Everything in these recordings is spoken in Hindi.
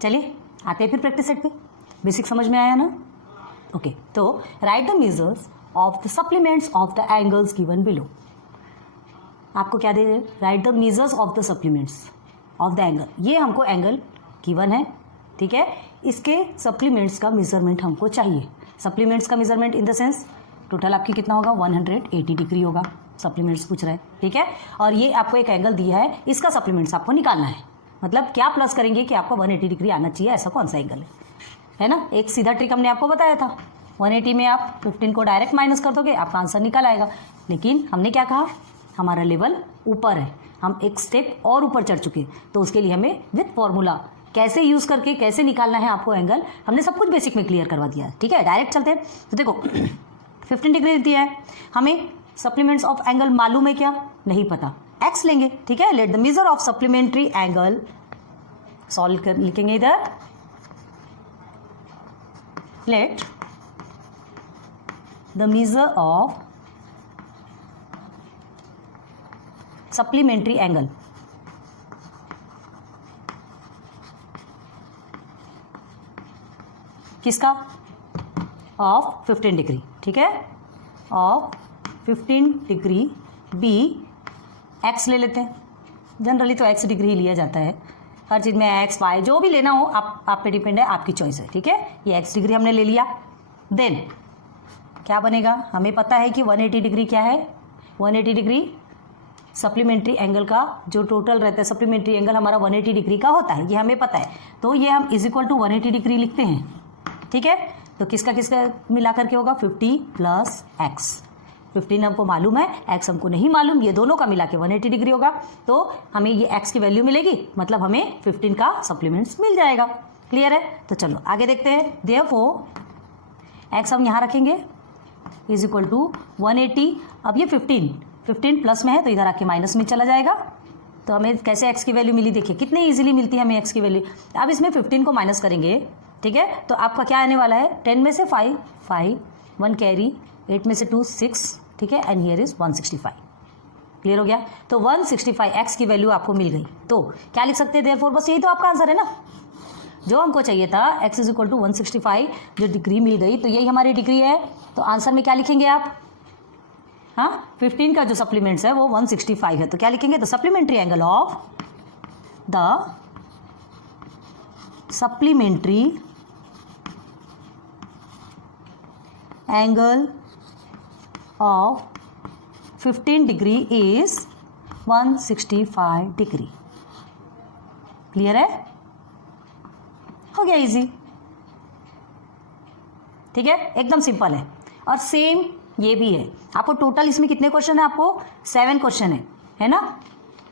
चलिए आते हैं फिर प्रैक्टिस सेट पे। बेसिक समझ में आया ना? ओके, तो right the measures of the supplements of the angles given below. आपको क्या दे रहे? Right the measures of the supplements of the angle. ये हमको एंगल गिवन है, ठीक है, इसके सप्लीमेंट्स का मेजरमेंट हमको चाहिए। सप्लीमेंट्स का measurement in the sense total आपकी कितना होगा? 180 डिग्री होगा। सप्लीमेंट्स पूछ रहे हैं, ठीक है, और ये आपको एक एंगल दिया है, इसका सप्लीमेंट्स आपको निकालना है। मतलब क्या प्लस करेंगे कि आपको 180 डिग्री आना चाहिए, ऐसा कौन सा एंगल है ना? एक सीधा ट्रिक हमने आपको बताया था, 180 में आप 15 को डायरेक्ट माइनस कर दोगे, आपका आंसर निकल आएगा। लेकिन हमने क्या कहा, हमारा लेवल ऊपर है, हम एक स्टेप और ऊपर चढ़ चुके, तो उसके लिए हमें विथ फॉर्मूला कैसे यूज करके कैसे निकालना है आपको एंगल, हमने सब कुछ बेसिक में क्लियर करवा दिया है, ठीक है। डायरेक्ट चलते हैं। तो देखो 15 डिग्री दिया है, हमें सप्लीमेंट्स ऑफ एंगल मालूम है क्या? नहीं पता, एक्स लेंगे, ठीक है। Let the measure of supplementary angle, solve कर लिखेंगे इधर, late the measure of supplementary angle किसका? ऑफ 15 डिग्री, ठीक है, ऑफ 15 डिग्री बी, एक्स ले लेते हैं। जनरली तो एक्स डिग्री ही लिया जाता है, हर चीज़ में एक्स वाई जो भी लेना हो आप पे डिपेंड है, आपकी चॉइस है, ठीक है। ये एक्स डिग्री हमने ले लिया। देन क्या बनेगा? हमें पता है कि 180 डिग्री क्या है, 180 डिग्री सप्लीमेंट्री एंगल का जो टोटल रहता है, सप्लीमेंट्री एंगल हमारा 180 डिग्री का होता है, ये हमें पता है। तो ये हम इज इक्वल टू 180 डिग्री लिखते हैं, ठीक है। तो किसका किसका मिला करके होगा? 50 प्लस एक्स। 15 हमको मालूम है, एक्स हमको नहीं मालूम, ये दोनों का मिला के 180 डिग्री होगा। तो हमें ये एक्स की वैल्यू मिलेगी, मतलब हमें 15 का सप्लीमेंट्स मिल जाएगा। क्लियर है? तो चलो आगे देखते हैं। देयरफॉर एक्स हम यहाँ रखेंगे इज इक्वल टू 180। अब ये 15 प्लस में है तो इधर आके माइनस में चला जाएगा। तो हमें कैसे एक्स की वैल्यू मिली? देखिए कितनी इजीली मिलती है हमें एक्स की वैल्यू। अब इसमें 15 को माइनस करेंगे, ठीक है, तो आपका क्या आने वाला है? 10 में से 5, 1 कैरी, 8 में से 2, 6, ठीक है, एंड हियर इज 165। क्लियर हो गया? तो 165 एक्स की वैल्यू आपको मिल गई। तो क्या लिख सकते हैं देयरफॉर? बस यही तो आपका आंसर है ना, जो हमको चाहिए था, एक्स इज इक्वल टू 165 जो डिग्री मिल गई, तो यही हमारी डिग्री है। तो आंसर में क्या लिखेंगे आप? हाँ, 15 का जो सप्लीमेंट्स है वो 165 है, तो क्या लिखेंगे? The supplementary angle of the supplementary angle of 15 degree is 165 degree. Clear है? हो गया इजी, ठीक है, एकदम सिंपल है। और सेम ये भी है। आपको टोटल इसमें कितने क्वेश्चन है? आपको 7 क्वेश्चन है ना।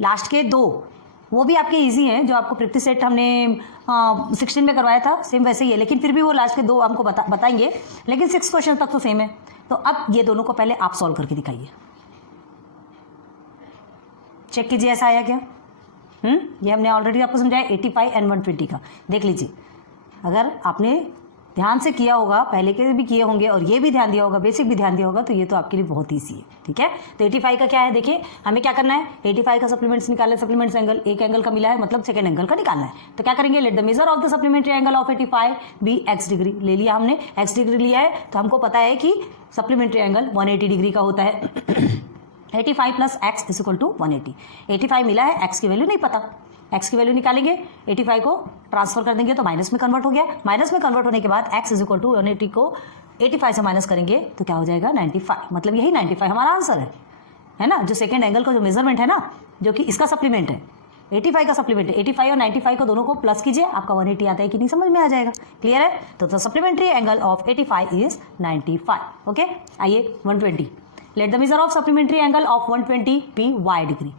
लास्ट के 2 वो भी आपके इजी हैं, जो आपको प्रैक्टिस सेट हमने 16 में करवाया था, सेम वैसे ही है, लेकिन फिर भी वो लास्ट के 2 हमको बताएंगे, लेकिन 6 क्वेश्चन तक तो सेम है। तो अब ये दोनों को पहले आप सॉल्व करके दिखाइए, चेक कीजिए ऐसा आया क्या। ये हमने ऑलरेडी आपको समझाया 85 एंड 120 का। देख लीजिए, अगर आपने ध्यान से किया होगा, पहले के भी किए होंगे और ये भी ध्यान दिया होगा, बेसिक भी ध्यान दिया होगा, तो ये तो आपके लिए बहुत ईजी है, ठीक है। तो 85 का क्या है? देखिए हमें क्या करना है, 85 का सप्लीमेंट्स निकालना है। सप्लीमेंट्स एंगल एक एंगल का मिला है, मतलब सेकंड एंगल का निकालना है। तो क्या करेंगे? Let the measure of the supplementary angle of 85 be x degree. ले लिया हमने, एक्स डिग्री लिया है, तो हमको पता है कि सप्लीमेंट्री एंगल 180 डिग्री का होता है। 85 plus x is equal to 180। 85 मिला है, एक्स की वैल्यू नहीं पता, एक्स की वैल्यू निकालेंगे, 85 को ट्रांसफर कर देंगे तो माइनस में कन्वर्ट हो गया। माइनस में कन्वर्ट होने के बाद एक्स इज इक्वल टू 180 को 85 से माइनस करेंगे तो क्या हो जाएगा? 95। मतलब यही 95 हमारा आंसर है ना। जो सेकेंड एंगल का जो मेजरमेंट है ना, जो कि इसका सप्लीमेंट है, 85 का सप्लीमेंट है, 85 और 95 को दोनों को प्लस कीजिए, आपका 180 आता है कि नहीं समझ में आ जाएगा। क्लियर है? तो the supplementary angle of 85 is 95। Okay, आइए 120। Let the measure of supplementary angle of 120 be y degree.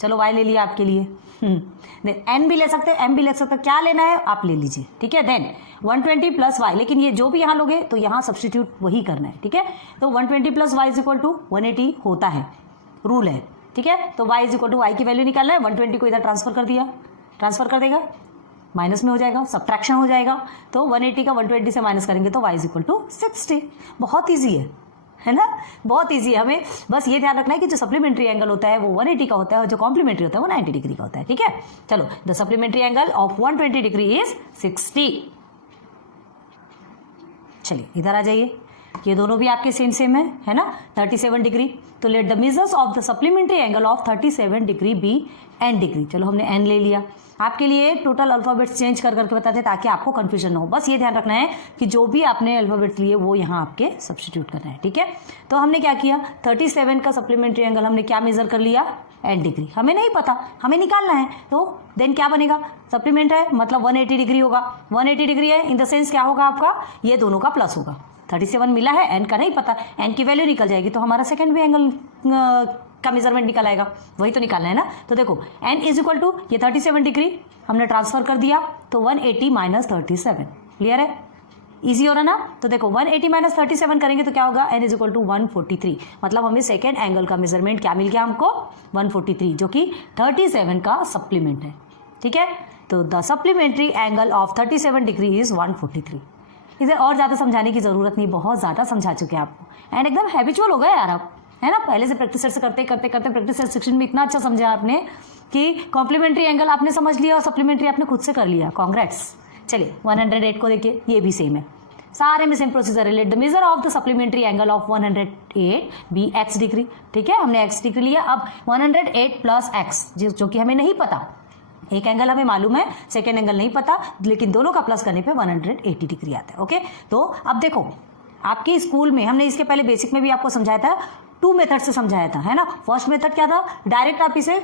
चलो वाई ले लिया आपके लिए। देन एन भी ले सकते हैं, एम भी ले सकते हैं, क्या लेना है आप ले लीजिए, ठीक है। देन 120 प्लस वाई, लेकिन ये जो भी यहाँ लोगे तो यहाँ सब्सटीट्यूट वही करना है, ठीक है। तो 120 plus y is equal to 180 होता है, रूल है, ठीक है। तो y is equal to y की वैल्यू निकालना है, 120 को इधर ट्रांसफर कर दिया, ट्रांसफर कर देगा, माइनस में हो जाएगा, सब्ट्रैक्शन हो जाएगा। तो 180 का 120 से माइनस करेंगे तो वाई इज इक्वल टू 60। बहुत ईजी है, है ना, बहुत इजी है। हमें बस ये ध्यान रखना है कि जो सप्लीमेंट्री एंगल होता है वो 180 का होता है और जो कॉम्प्लीमेंट्री होता है वो 90 डिग्री का होता है। ठीक है, चलो, the supplementary angle of 120 degree is 60। चलिए इधर आ जाइए, ये दोनों भी आपके सेम है ना, 37 डिग्री। तो let the measures of the supplementary angle of 37 degree be n degree. चलो हमने n ले लिया। आपके लिए टोटल अल्फाबेट्स चेंज कर करके बताते हैं ताकि आपको कंफ्यूजन ना हो। बस ये ध्यान रखना है कि जो भी आपने अल्फाबेट्स लिए वो यहाँ आपके सब्स्टिट्यूट करना है। ठीक है, तो हमने क्या किया, 37 का सप्लीमेंट्री एंगल हमने क्या मेजर कर लिया, n डिग्री। हमें नहीं पता, हमें निकालना है, तो देन क्या बनेगा, सप्लीमेंट है मतलब 180 डिग्री होगा। 180 डिग्री है इन द सेंस क्या होगा आपका, ये दोनों का प्लस होगा। 37 मिला है, n का नहीं पता, n की वैल्यू निकल जाएगी तो हमारा सेकंड भी एंगल का मेजरमेंट निकल आएगा, वही तो निकालना है ना। तो देखो n इज इक्वल टू ये 37 डिग्री हमने ट्रांसफर कर दिया तो 180 माइनस 37। क्लियर है, इजी हो रहा ना। तो देखो 180 माइनस 37 करेंगे तो क्या होगा, n इज इक्वल टू 143। मतलब हमें सेकेंड एंगल का मेजरमेंट क्या मिल गया हमको, 143, जो कि 37 का सप्लीमेंट है। ठीक है, तो the supplementary angle of 37 degree is 143। इसे और ज़्यादा समझाने की ज़रूरत नहीं, बहुत ज़्यादा समझा चुके हैं आपको एंड एकदम हैबिचुअल हो गए यार आप, है ना। पहले से प्रैक्टिस से करते प्रैक्टिस सेक्शन में इतना अच्छा समझा आपने कि कॉम्प्लीमेंट्री एंगल आपने समझ लिया और सप्लीमेंट्री आपने खुद से कर लिया। कॉन्ग्रेट्स। चलिए 108 को देखिए, ये भी सेम है, सारे में सेम प्रोसीजर है। Let the measure of the supplementary angle of 108 be x degree. ठीक है, हमने x डिग्री लिया। अब 108 प्लस x जो कि हमें नहीं पता, एक एंगल हमें मालूम है, सेकेंड एंगल नहीं पता, लेकिन दोनों का प्लस करने पे 180 डिग्री आता है। ओके, तो अब देखो आपके स्कूल में हमने इसके पहले बेसिक में भी आपको समझाया था, 2 मेथड से समझाया था, है ना। फर्स्ट मेथड क्या था, डायरेक्ट आप इसे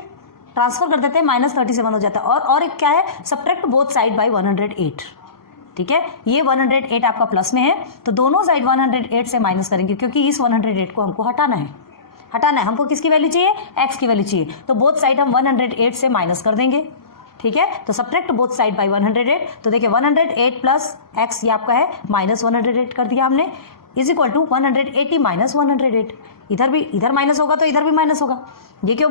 ट्रांसफर कर देते हैं, -37 हो जाता है। और एक क्या है, सब्ट्रैक्ट बोथ साइड बाय 108। ठीक है, ये 108 आपका प्लस में है तो दोनों साइड 108 से माइनस करेंगे, क्योंकि इस 108 को हमको हटाना है। हमको किसकी वैल्यू चाहिए, x की वैल्यू चाहिए, तो बोथ साइड हम 108 से माइनस कर देंगे। ठीक है, तो सब्ट्रैक्ट बोथ साइड बाय 108। तो देखिए 108 प्लस x ये आपका है -108 कर दिया हमने, इज इक्वल टू 180 माइनस 108। इधर माइनस होगा तो इधर भी माइनस होगा। ये क्यों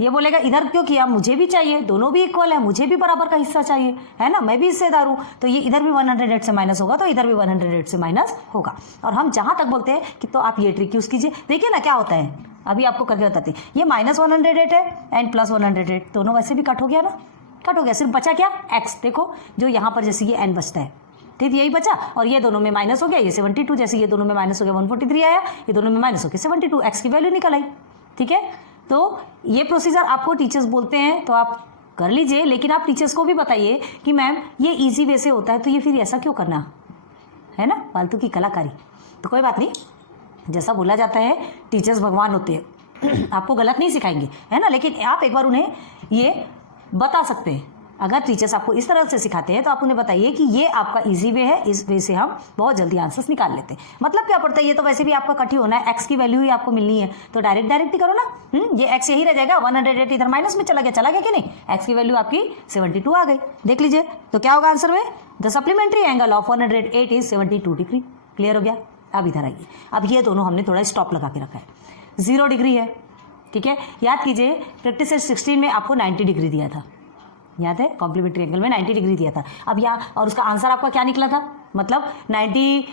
ये बोलेगा इधर क्यों किया, मुझे भी चाहिए, दोनों भी इक्वल है, मुझे भी बराबर का हिस्सा चाहिए, है ना, मैं भी हिस्सेदार हूँ। तो ये इधर भी 108 से माइनस होगा तो इधर भी 108 से माइनस होगा। और हम जहां तक बोलते हैं कि तो आप ये ट्रिक यूज कीजिए, देखिए ना क्या होता है, अभी आपको करके बताते हैं। ये -108 है एंड प्लस 108, दोनों वैसे भी कट हो गया ना, कट हो गया, सिर्फ बचा क्या, x। देखो जो यहाँ पर जैसे ये n बचता है, ठीक, यही बचा, और ये दोनों में माइनस हो गया, ये 72, जैसे ये दोनों में माइनस हो गया 143 आया, ये दोनों में माइनस हो गया 72, x की वैल्यू निकल आई। ठीक है, तो ये प्रोसीजर आपको टीचर्स बोलते हैं तो आप कर लीजिए, लेकिन आप टीचर्स को भी बताइए कि मैम ये इजी वे से होता है तो ये फिर ऐसा क्यों करना, है ना, फालतू की कलाकारी। तो कोई बात नहीं, जैसा बोला जाता है टीचर्स भगवान होते हैं, आपको गलत नहीं सिखाएंगे, है ना, लेकिन आप एक बार उन्हें ये बता सकते हैं। अगर टीचर्स आपको इस तरह से सिखाते हैं तो आप उन्हें बताइए कि ये आपका इजी वे है, इस वे से हम बहुत जल्दी आंसर्स निकाल लेते हैं। मतलब क्या पड़ता है, ये तो वैसे भी आपका कट ही होना है, x की वैल्यू ही आपको मिलनी है, तो डायरेक्ट ही करो ना। ये x यही रह जाएगा, 108 इधर माइनस में चला गया कि नहीं, x की वैल्यू आपकी 72 आ गई। देख लीजिए तो क्या होगा आंसर में, the supplementary angle of 108 is 72 degree. Clear हो गया। अब इधर आइए, अब ये दोनों हमने थोड़ा स्टॉप लगा के रखा है, 0 डिग्री है। ठीक है, याद कीजिए प्रैक्टिस 16 में आपको 90 डिग्री दिया था, याद है, कॉम्प्लीमेंट्री एंगल में 90 डिग्री दिया था। अब यहाँ और उसका आंसर आपका क्या निकला था, मतलब 90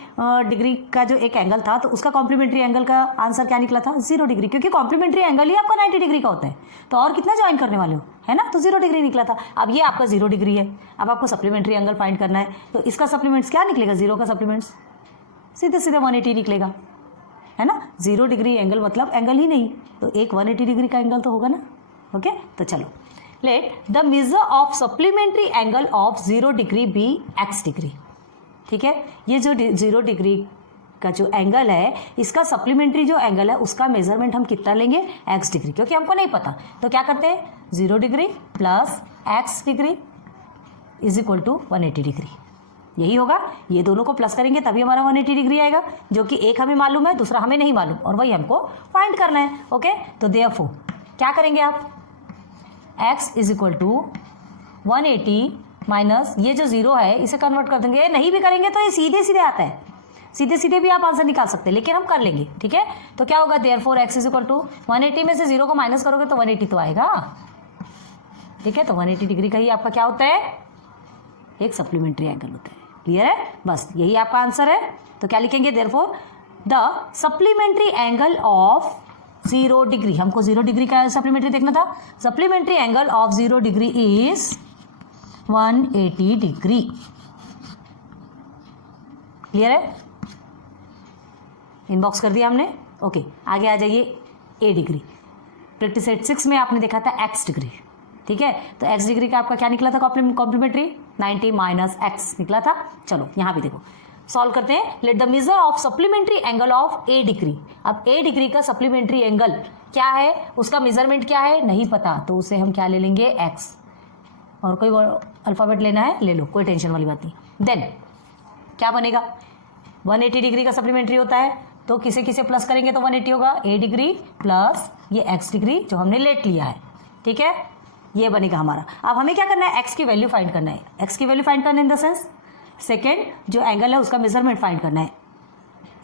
डिग्री का जो एक एंगल था तो उसका कॉम्प्लीमेंट्री एंगल का आंसर क्या निकला था, 0 डिग्री, क्योंकि कॉम्प्लीमेंट्री एंगल ही आपका 90 डिग्री का होता है, तो और कितना ज्वाइन करने वाले हो, है ना, तो 0 डिग्री निकला था। अब ये आपका 0 डिग्री है, अब आपको सप्लीमेंट्री एंगल फाइंड करना है, तो इसका सप्लीमेंट्स क्या निकलेगा, 0 का सप्लीमेंट्स सीधे 180 निकलेगा, है ना। 0 डिग्री एंगल मतलब एंगल ही नहीं, तो एक 180 डिग्री का एंगल तो होगा ना। ओके, तो चलो, let the measure of supplementary angle of 0 degree be x degree. ठीक है, ये जो 0 डिग्री का जो एंगल है, इसका सप्लीमेंट्री जो एंगल है उसका मेजरमेंट हम कितना लेंगे, x डिग्री, क्योंकि हमको नहीं पता। तो क्या करते हैं, 0 degree plus x degree is equal to 180 degree, यही होगा। ये दोनों को प्लस करेंगे तभी हमारा 180 डिग्री आएगा, जो कि एक हमें मालूम है, दूसरा हमें नहीं मालूम, और वही हमको फाइंड करना है। ओके, तो देयरफॉर क्या करेंगे आप, x is equal to 180 minus ये जो 0 है इसे कन्वर्ट कर देंगे। नहीं भी करेंगे तो ये सीधे सीधे आता है, सीधे सीधे भी आप आंसर निकाल सकते हैं, लेकिन हम कर लेंगे। ठीक है, तो क्या होगा, therefore x is equal to 180 में से 0 को माइनस करोगे तो 180 तो आएगा। ठीक है, तो 180 डिग्री का ही आपका क्या होता है, एक सप्लीमेंट्री एंगल होता है। क्लियर है, बस यही आपका आंसर है। तो क्या लिखेंगे, therefore the supplementary angle of 0 degree, हमको 0 डिग्री का सप्लीमेंट्री देखना था, supplementary angle of 0 degree is 180 degree. Clear है? इनबॉक्स कर दिया हमने। ओके, आगे आ जाइए ए डिग्री। प्रैक्टिस सेट 6 में आपने देखा था x डिग्री, ठीक है? तो x डिग्री का आपका क्या निकला था कॉम्प्लीमेंट्री? 90 माइनस एक्स निकला था। चलो यहाँ भी देखो, सॉल्व करते हैं। Late the measure of supplementary angle of a degree. अब ए डिग्री का सप्लीमेंट्री एंगल क्या है, उसका मेजरमेंट क्या है नहीं पता, तो उसे हम क्या ले लेंगे? x। और कोई अल्फाबेट लेना है ले लो, कोई टेंशन वाली बात नहीं। देन क्या बनेगा? 180 डिग्री का सप्लीमेंट्री होता है, तो किसे किसे प्लस करेंगे तो 180 होगा। ए डिग्री प्लस ये x डिग्री जो हमने लेट लिया है, ठीक है? ये बनेगा हमारा। अब हमें क्या करना है? x की वैल्यू फाइंड करना है। x की वैल्यू फाइंड करना इन द सेंस सेकेंड जो एंगल है उसका मेजरमेंट फाइंड करना है।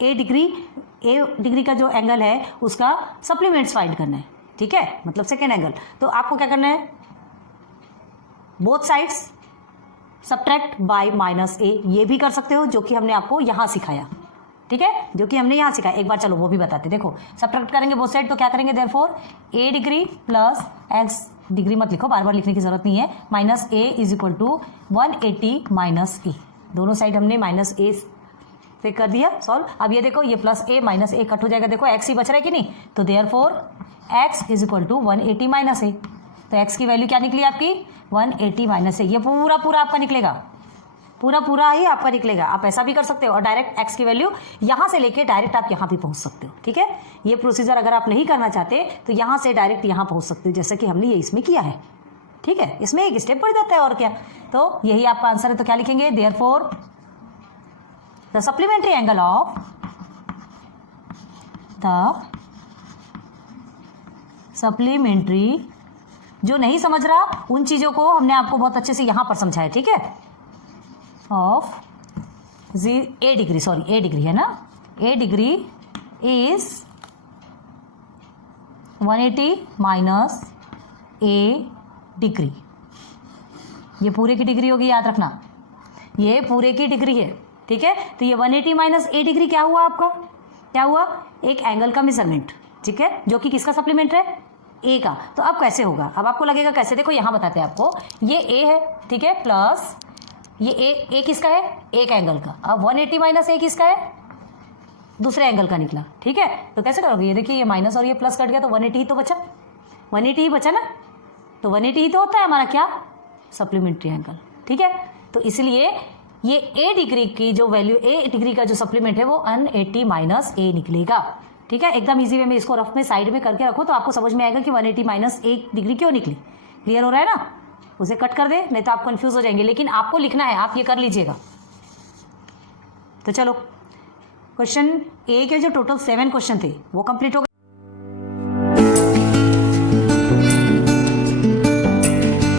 ए डिग्री का जो एंगल है उसका सप्लीमेंट्स फाइंड करना है, ठीक है? मतलब सेकेंड एंगल। तो आपको क्या करना है? Both sides subtract by minus a, ये भी कर सकते हो जो कि हमने आपको यहाँ सिखाया, ठीक है? जो कि हमने यहाँ सिखाया। एक बार चलो वो भी बताते। देखो सब्ट्रैक्ट करेंगे बोथ साइड, तो क्या करेंगे? Therefore a degree plus x degree मत लिखो, बार बार लिखने की जरूरत नहीं है। Minus a is equal to 180 minus a. दोनों साइड हमने माइनस ए से कर दिया सॉल्व। अब ये देखो ये प्लस ए माइनस ए कट हो जाएगा। देखो एक्स ही बच रहा है कि नहीं? तो therefore x is equal to 180 minus a. तो एक्स की वैल्यू क्या निकली आपकी? 180 माइनस ए। ये पूरा पूरा आपका निकलेगा, पूरा पूरा ही आपका निकलेगा। आप ऐसा भी कर सकते हो और डायरेक्ट एक्स की वैल्यू यहाँ से लेके डायरेक्ट आप यहाँ भी पहुँच सकते हो, ठीक है? ये प्रोसीजर अगर आप नहीं करना चाहते तो यहाँ से डायरेक्ट यहाँ पहुँच सकते हो, जैसे कि हमने ये इसमें किया है, ठीक है? इसमें एक स्टेप पड़ जाता है और क्या। तो यही आपका आंसर है। तो क्या लिखेंगे? Therefore the supplementary angle of supplementary, जो नहीं समझ रहा उन चीजों को हमने आपको बहुत अच्छे से यहां पर समझाया, ठीक है? Of a degree, sorry a degree है ना, a degree is 180 minus a degree. ये पूरे की डिग्री होगी, याद रखना, ये पूरे की डिग्री है, ठीक है? तो ये 180 माइनस ए डिग्री क्या हुआ आपका? क्या हुआ? एक एंगल का मेजरमेंट, ठीक है? जो कि किसका सप्लीमेंट है? ए का। तो अब कैसे होगा? अब आपको लगेगा कैसे, देखो यहां बताते हैं आपको। ये ए है, ठीक है? प्लस ये ए किसका है? एक एंगल का। अब 180 माइनस ए किसका है? दूसरे एंगल का निकला, ठीक है? तो कैसे करोगे? ये देखिए ये माइनस और ये प्लस कट गया तो 180 ही तो बचा, 180 ही बचा ना। तो 180 ही तो होता है हमारा क्या? सप्लीमेंट्री एंगल, ठीक है? तो इसलिए ये ए डिग्री की जो वैल्यू, ए डिग्री का जो सप्लीमेंट है वो 180 माइनस ए निकलेगा, ठीक है? एकदम इजी वे में इसको रफ में साइड में करके रखो तो आपको समझ में आएगा कि 180 माइनस ए डिग्री क्यों निकली। क्लियर हो रहा है ना? उसे कट कर दे, नहीं तो आप कंफ्यूज हो जाएंगे, लेकिन आपको लिखना है, आप ये कर लीजिएगा। तो चलो क्वेश्चन ए के जो टोटल 7 क्वेश्चन थे वो कंप्लीट हो गए।